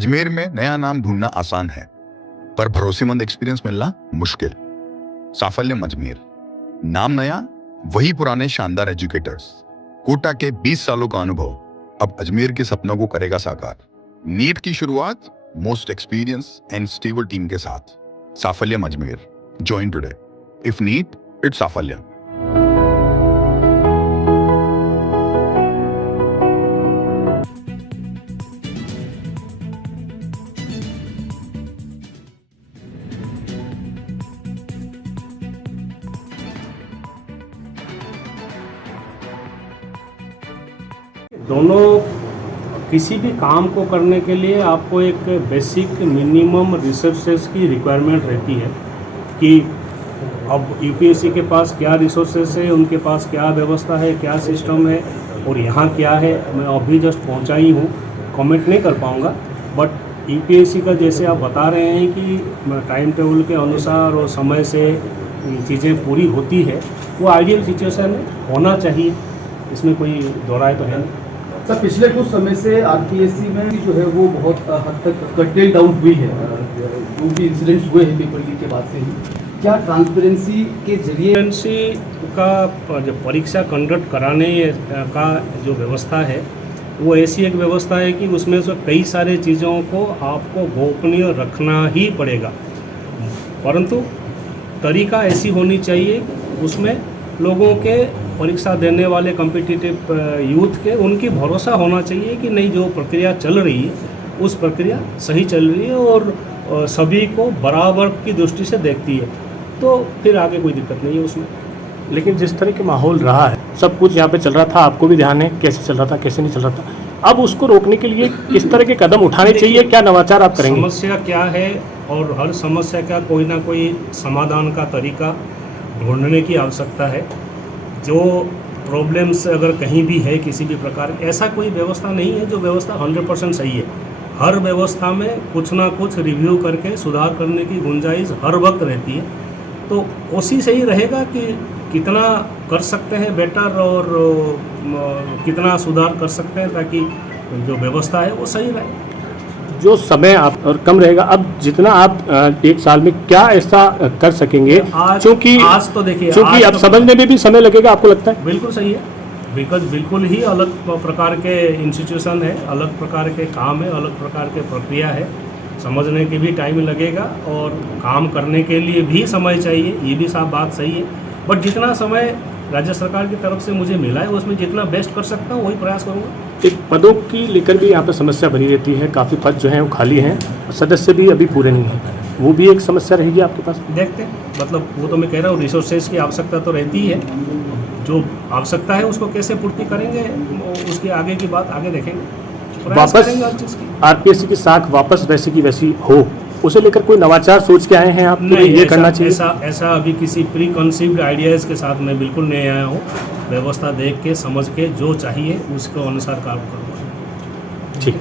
अजमेर में नया नाम ढूंढना आसान है, पर भरोसेमंद एक्सपीरियंस मिलना मुश्किल। साफल्यम अजमेर, नाम नया, वही पुराने शानदार एजुकेटर्स। कोटा के 20 सालों का अनुभव अब अजमेर के सपनों को करेगा साकार। नीट की शुरुआत most experience and stable team के साथ। Safalyam Ajmer, join today. If NEET, it's Safalyam. दोनों किसी भी काम को करने के लिए आपको एक बेसिक मिनिमम रिसोर्सेज की रिक्वायरमेंट रहती है कि अब यूपीएससी के पास क्या रिसोर्सेज है, उनके पास क्या व्यवस्था है, क्या सिस्टम है और यहाँ क्या है। मैं अभी जस्ट पहुँचा ही हूँ, कमेंट नहीं कर पाऊँगा, बट यूपीएससी का जैसे आप बता रहे हैं कि टाइम टेबल के अनुसार और समय से चीज़ें पूरी होती है, वो आइडियल सिचुएशन होना चाहिए, इसमें कोई दोहराए तो है नहीं। सर, पिछले कुछ समय से आरपीएससी में जो है वो बहुत हद तक कटेल डाउन हुई है। जो भी इंसिडेंट्स हुए हैं पेपर लीक के बाद से ही, क्या ट्रांसपेरेंसी के जरिए का जो परीक्षा कंडक्ट कराने का जो व्यवस्था है वो ऐसी एक व्यवस्था है कि उसमें से कई सारे चीज़ों को आपको गोपनीय रखना ही पड़ेगा, परंतु तरीका ऐसी होनी चाहिए उसमें लोगों के परीक्षा देने वाले कॉम्पिटिटिव यूथ के उनकी भरोसा होना चाहिए कि नहीं, जो प्रक्रिया चल रही है उस प्रक्रिया सही चल रही है और सभी को बराबर की दृष्टि से देखती है, तो फिर आगे कोई दिक्कत नहीं है उसमें। लेकिन जिस तरह के माहौल रहा है, सब कुछ यहाँ पे चल रहा था, आपको भी ध्यान है कैसे चल रहा था कैसे नहीं चल रहा था, अब उसको रोकने के लिए किस तरह के कदम उठाने चाहिए, क्या नवाचार आप करेंगे? समस्या क्या है और हर समस्या का कोई ना कोई समाधान का तरीका ढूंढने की आवश्यकता है। जो प्रॉब्लम्स अगर कहीं भी है किसी भी प्रकार, ऐसा कोई व्यवस्था नहीं है जो व्यवस्था 100% सही है। हर व्यवस्था में कुछ ना कुछ रिव्यू करके सुधार करने की गुंजाइश हर वक्त रहती है, तो कोशिश यही रहेगा कि कितना कर सकते हैं बेटर और कितना सुधार कर सकते हैं ताकि जो व्यवस्था है वो सही रहे। जो समय आप और कम रहेगा, अब जितना आप एक साल में क्या ऐसा कर सकेंगे, क्योंकि आज तो देखिए, क्योंकि अब समझने में भी समय लगेगा, आपको लगता है? बिल्कुल सही है, बिकॉज बिल्कुल ही अलग प्रकार के इंस्टीट्यूशन है, अलग प्रकार के काम है, अलग प्रकार के प्रक्रिया है, समझने के भी टाइम लगेगा और काम करने के लिए भी समय चाहिए, ये भी साफ बात सही है। बट जितना समय राज्य सरकार की तरफ से मुझे मिला है उसमें जितना बेस्ट कर सकता हूँ वही प्रयास करूँगा। एक पदों की लेकर भी यहाँ पर समस्या बनी रहती है, काफ़ी पद जो हैं वो खाली हैं, सदस्य भी अभी पूरे नहीं हैं, वो भी एक समस्या रहेगी आपके पास? देखते हैं, मतलब वो तो मैं कह रहा हूँ रिसोर्सेज की आवश्यकता तो रहती है, जो आवश्यकता है उसको कैसे पूर्ति करेंगे उसके आगे की बात आगे देखेंगे। वापस आरपीएससी की साख वापस वैसी की वैसी हो, उसे लेकर कोई नवाचार सोच के आए हैं आप? नहीं, ये करना चाहिए, ऐसा अभी किसी प्री कंसीव्ड आइडियाज़ के साथ मैं बिल्कुल नहीं आया हूँ। व्यवस्था देख के समझ के जो चाहिए उसके अनुसार काम करूँगा। ठीक।